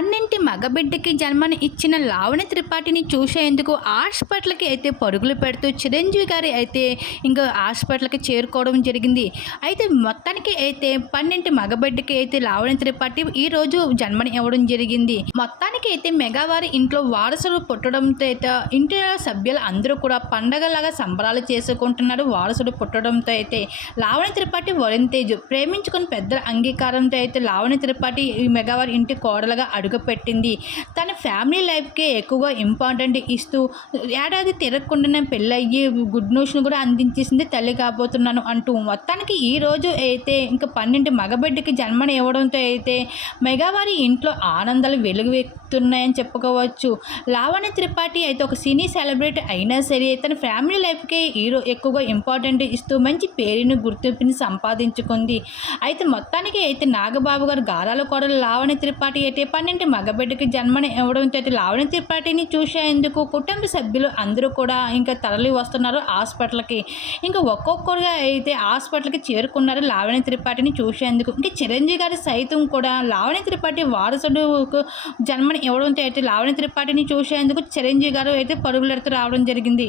పన్నెంటి మగబిడ్డకి జన్మని ఇచ్చిన లావణ్య త్రిపాఠిని చూసేందుకు హాస్పిటల్కి అయితే పరుగులు పెడుతూ చిరంజీవి గారి అయితే ఇంకా హాస్పిటల్కి చేరుకోవడం జరిగింది. అయితే మొత్తానికి అయితే పన్నెంటి మగబిడ్డకి అయితే లావణ్య త్రిపాఠి ఈ రోజు జన్మని ఇవ్వడం జరిగింది. మొత్తానికి అయితే మెగావారి ఇంట్లో వారసులు పుట్టడంతో అయితే ఇంటి సభ్యులు అందరూ కూడా పండగలాగా సంబరాలు చేసుకుంటున్నారు. వారసుడు పుట్టడంతో అయితే లావణ్య త్రిపాఠి వరుణ్ తేజ్ ప్రేమించుకుని పెద్దల అంగీకారంతో అయితే లావణ్య త్రిపాఠి ఈ మెగావారి ఇంటి కోడలుగా అడుగుపెట్టింది. తన ఫ్యామిలీ లైఫ్కే ఎక్కువగా ఇంపార్టెంట్ ఇస్తూ ఏడాది తిరగకుండానే పెళ్ళయ్యి గుడ్ న్యూస్ను కూడా అందించేసింది తల్లి కాబోతున్నాను అంటూ మొత్తానికి ఈ రోజు అయితే ఇంకా పన్నెండు మగబిడ్డకి జన్మని ఇవ్వడంతో అయితే మెగావారి ఇంట్లో ఆనందాలు వెలుగు వస్తున్నాయని చెప్పుకోవచ్చు. లావణ్య త్రిపాఠి అయితే ఒక సినీ సెలబ్రిటీ అయినా సరే తన ఫ్యామిలీ లైఫ్కే హీరో ఎక్కువగా ఇంపార్టెంట్ ఇస్తూ మంచి పేరుని గుర్తింపుని సంపాదించుకుంది. అయితే మొత్తానికి అయితే నాగబాబు గారు గారాల కోడలు లావణ్య త్రిపాఠి అయితే పన్నెండు మగబిడ్డకి జన్మని ఇవ్వడంతో అయితే లావణ్య త్రిపాఠిని చూసేందుకు కుటుంబ సభ్యులు అందరూ కూడా ఇంకా తరలి వస్తున్నారు హాస్పిటల్కి. ఇంకా ఒక్కొక్కరుగా అయితే హాస్పిటల్కి చేరుకున్నారు లావణ్య త్రిపాఠిని చూసేందుకు. ఇంకా చిరంజీవి గారి సైతం కూడా లావణ్య త్రిపాఠి వారసుడుకు జన్మని ఇవ్వడంతో అయితే లావణ్య త్రిపాఠిని చూసేందుకు చిరంజీవి గారు అయితే పరుగులెడుతూ రావడం జరిగింది.